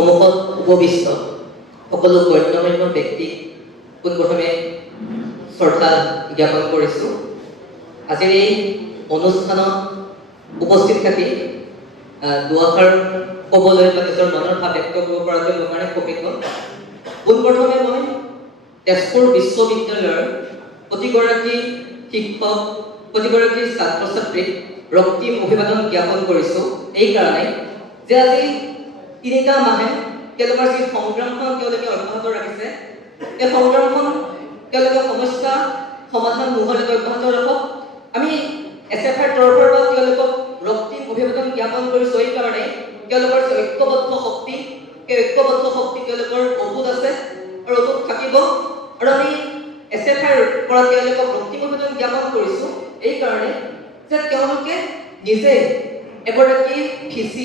সন্মুখত উপবিষ্ট সকলো গণ্যমান্য ব্যক্তিক পোনপ্ৰথমে শ্ৰদ্ধা জ্ঞাপন কৰিছোঁ। আজিৰ এই অনুষ্ঠানত উপস্থিত থাকি দুআষাৰ ক'বলৈ বা নিজৰ মনৰ ভাৱ ব্যক্ত কৰিব পৰাকৈ মোৰ কাৰণে কৌতুক। পোনপ্ৰথমে মই তেজপুৰ বিশ্ববিদ্যালয়ৰ প্ৰতিগৰাকী শিক্ষক, প্ৰতিগৰাকী ছাত্ৰ ছাত্ৰীক ৰক্তিম অভিবাদন জ্ঞাপন কৰিছোঁ এইকাৰণে যে আজি 3টা মাহে তেওঁলোকৰ যি সংগ্ৰামখন তেওঁলোকে অব্যাহত ৰাখিছে, এই সংগ্ৰামখন তেওঁলোকে সমস্যা সমাধান নোহোৱালৈকে অব্যাহত ৰাখক। আমি SFIৰ তৰফৰ পৰা তেওঁলোকক ৰক্তিম অভিবাদন জ্ঞাপন কৰিছোঁ এইকাৰণে তেওঁলোকৰ যি ঐক্যবদ্ধ শক্তি, সেই ঐক্যবদ্ধ শক্তি তেওঁলোকৰ অটুট আছে আৰু অটুট থাকিব। আৰু আমি SFIৰ পৰা তেওঁলোকক ৰক্তিম অভিবাদন জ্ঞাপন কৰিছোঁ এইকাৰণে যে তেওঁলোকে নিজে এগৰাকী VC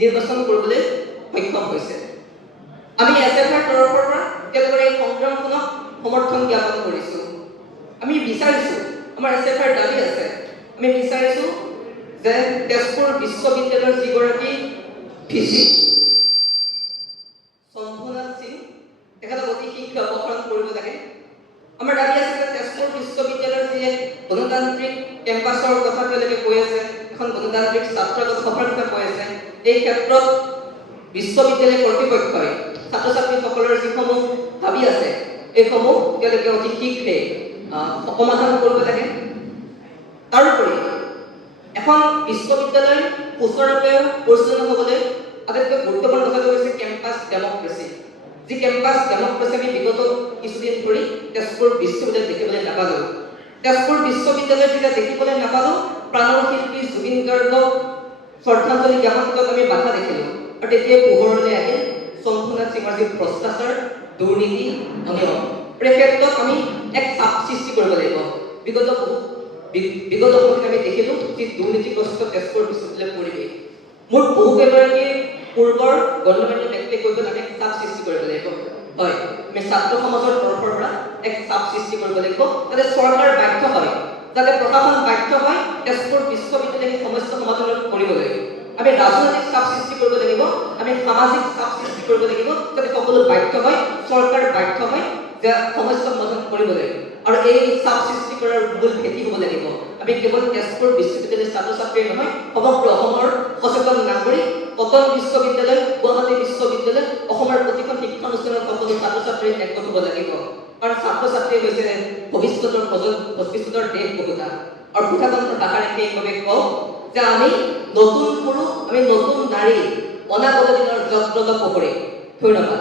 নিৰ্বাচন কৰিবলৈ সক্ষম হৈছে। আমি SFIৰ তৰফৰ পৰা তেওঁলোকৰ এই সংগ্ৰামখনক সমৰ্থন জ্ঞাপন কৰিছোঁ। আমি বিচাৰিছোঁ, আমাৰ SFIৰ দাবী আছে, আমি বিচাৰিছোঁ যে তেজপুৰ বিশ্ববিদ্যালয়ৰ যিগৰাকী VC শম্ভুনাথ সিং তেখেতক অতি শীঘ্ৰে অপসাৰণ কৰিব লাগে। আমাৰ দাবী আছে যে তেজপুৰ বিশ্ববিদ্যালয়ৰ যি গণতান্ত্ৰিক কেম্পাছৰ কথা তেওঁলোকে কৈ আছে, এখন গণতান্ত্ৰিক ছাত্ৰাগত সভাৰ কথা কৈ আছে, এই ক্ষেত্ৰত বিশ্ববিদ্যালয় কৰ্তৃপক্ষই ছাত্ৰ ছাত্ৰীসকলৰ যিসমূহ দাবী আছে এইসমূহ তেওঁলোকে অতি শীঘ্ৰে সমাধান কৰিব লাগে। তাৰোপৰি এখন বিশ্ববিদ্যালয় সুচাৰুৰূপে পৰিচালনা হ'বলৈ আটাইতকৈ গুৰুত্বপূৰ্ণ কথাটো হৈছে কেম্পাছ ডেমক্ৰেচি। যি কেম্পাছ ডেমক্ৰেচি আমি বিগত কিছুদিন ধৰি তেজপুৰ বিশ্ববিদ্যালয়ত দেখিবলৈ নাপালোঁ। তেজপুৰ বিশ্ববিদ্যালয়ত যেতিয়া দেখিবলৈ নাপালোঁ, প্ৰাণৰ শিল্পী জুবিন গাৰ্গক শ্ৰদ্ধাঞ্জলি জ্ঞাপন কৰাত আমি বাধা দেখিলোঁ। আৰু তেতিয়াই পোহৰলৈ আহিল শম্ভুনাথ সিঙৰ যি ভ্ৰষ্টাচাৰ, দুৰ্নীতি, অনিয়ম। আৰু এই ক্ষেত্ৰত আমি এক চাপ সৃষ্টি কৰিব লাগিব। বিগত সময়ত আমি দেখিলোঁ যি দুৰ্নীতিগ্ৰস্ত তেজপুৰ বিশ্ববিদ্যালয়ৰ পৰিৱেশ। মোৰ বহুকেইগৰাকী পূৰ্বৰ গণ্যমান্য ব্যক্তিয়ে কৈ গ'ল আমি এক চাপ সৃষ্টি কৰিব লাগিব। হয়, আমি ছাত্ৰ সমাজৰ তৰফৰ পৰা এক চাপ সৃষ্টি কৰিব লাগিব যাতে চৰকাৰ বাধ্য হয়, যাতে প্ৰশাসন বাধ্য হয় তেজপুৰ বিশ্ববিদ্যালয় সমস্যা সমাধান কৰিবলৈ। আমি ৰাজনৈতিক চাপ সৃষ্টি কৰিব লাগিব, আমি সামাজিক চাপ সৃষ্টি কৰিব লাগিব যাতে সকলো বাধ্য হয়, চৰকাৰ বাধ্য হয় যে সমস্যা সমাধান কৰিবলৈ। আৰু এই চাপ সৃষ্টি কৰাৰ মূল ভেটি হ'ব লাগিব আমি কেৱল তেজপুৰ বিশ্ববিদ্যালয়ৰ ছাত্ৰ ছাত্ৰীয়ে নহয়, সমগ্ৰ অসমৰ সচেতন নাগৰিক, কটন বিশ্ববিদ্যালয়, গুৱাহাটী বিশ্ববিদ্যালয়, অসমৰ প্ৰতিখন শিক্ষানুষ্ঠানৰ সকলো ছাত্ৰ ছাত্ৰী একগোট হ'ব লাগিব। কাৰণ ছাত্ৰ ছাত্ৰী হৈছে ভৱিষ্যতৰ দেশ বহুতা। আৰু ভূটাকণ্ঠৰ ভাষাৰে সেইবাবে কওঁ যে আমি নতুন পুৰুষ, আমি নতুন নাৰী, অনাগত দিনৰ জগ্ৰত প্ৰহৰী। ধন্যবাদ।